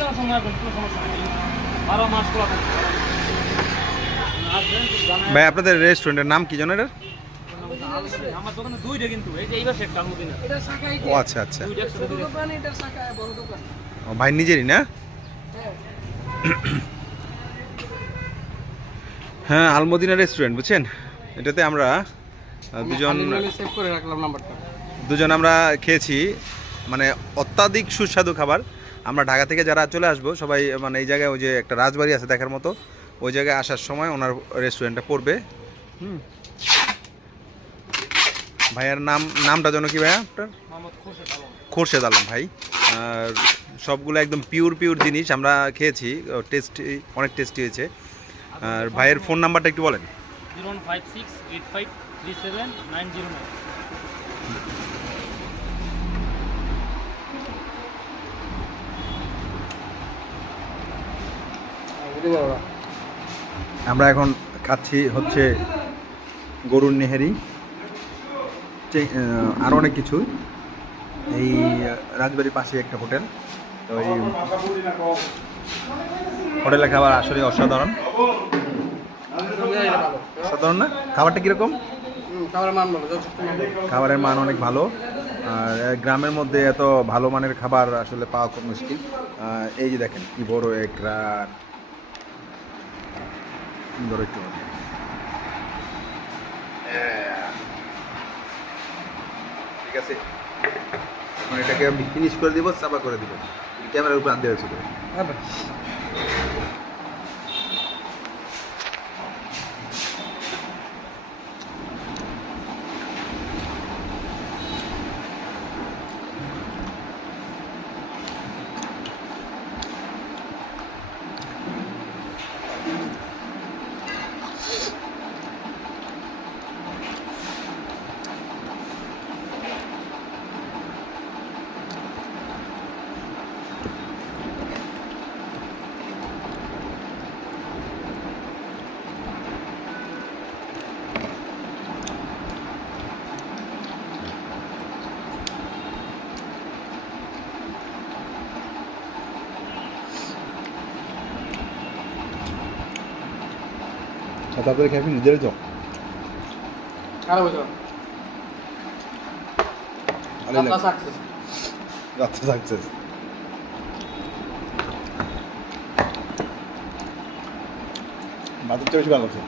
কোনো সময় কোনো সমস্যা নেই। বারো মাস খোলা ভাই আপনাদের রেস্টুরেন্টের নাম কি জানেন এটার? আমার দোকানে দুইটা কিন্তু এই যে এইবার সেট কালমুদিনা এটা শাখা ও আচ্ছা আচ্ছা। দুইটা ছোট দোকান এটা শাখা বড় দোকান। ও, ভাই নিজেরই না? হ্যাঁ। হ্যাঁ আলমদিনা রেস্টুরেন্ট বুঝছেন? এটাতে আমরা দুজন সেভ করে রাখলাম নাম্বারটা দুজন আমরা খেয়েছি মানে অত্যাধিক সুস্বাদু খাবার। আমরা ঢাকা থেকে যারা চলে আসব সবাই মানে এই জায়গায় ওই যে একটা রাজবাড়ি আছে দেখার মতো ওই জায়গায় আসার সময় ওনার রেস্টুরেন্টটা পড়বে। হুম। ভাইয়ার নাম নামটা যেন কি ভাইয়া? আপনার? খোরশেদ আলম। ভাই। আর সবগুলো একদম পিওর পিওর জিনিস আমরা খেয়েছি টেস্টি অনেক টেস্টি হয়েছে। আর ভাইয়ের ফোন নাম্বারটা একটু বলেন। Zero one five six eight five three seven nine zero nine. আমরা এখন খাচ্ছি হচ্ছে গরুর নেহেরি। আরও অনেক কিছু। এই রাজবাড়ির পাশে একটা হোটেল। তো এই হোটেলের খাবার আসলে অসাধারণ। অসাধারণ না? খাবারটা কীরকম। খাবারের মান অনেক ভালো। আর গ্রামের মধ্যে এত ভালো মানের খাবার আসলে পাওয়া খুব মুশকিল। এই যে দেখেন কি বড় এক রান সুন্দর একটু ঠিক আছে। এখন এটাকে আমি ফিনিশ করে দিব চাপা করে দিব। ক্যামেরার উপর আনতে হয়েছিল হ্যাঁ ভাই। তাড়াতাড়ি খেয়ে নিজের তো খারাপ হয়েছে না। আপনার success। আচ্ছা সাকসেস মাছের চেয়ে বেশি ভালো আছে